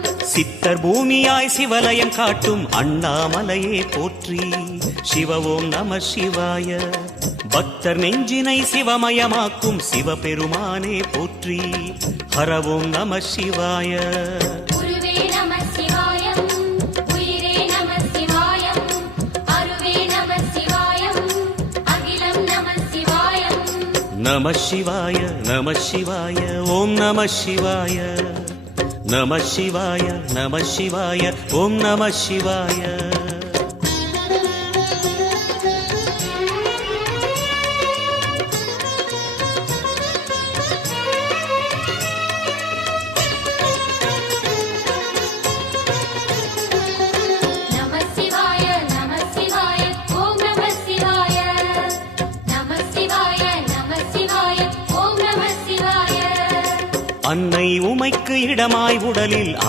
சித்தர் பூமியாய் சிவலயம் காட்டும் அண்ணாமலையே போற்றி. சிவ ஓம் நம சிவாய. பக்தர் நெஞ்சினை சிவமயமாக்கும் சிவபெருமானே போற்றி. ஹர ஓம் நம சிவாய. நம சிவாய நம சிவாய ஓம் நம சிவாய. நம சிவாய நம சிவாய ஓம் நம சிவாய. அன்னை உமைக்கு இடமாய் உடலில்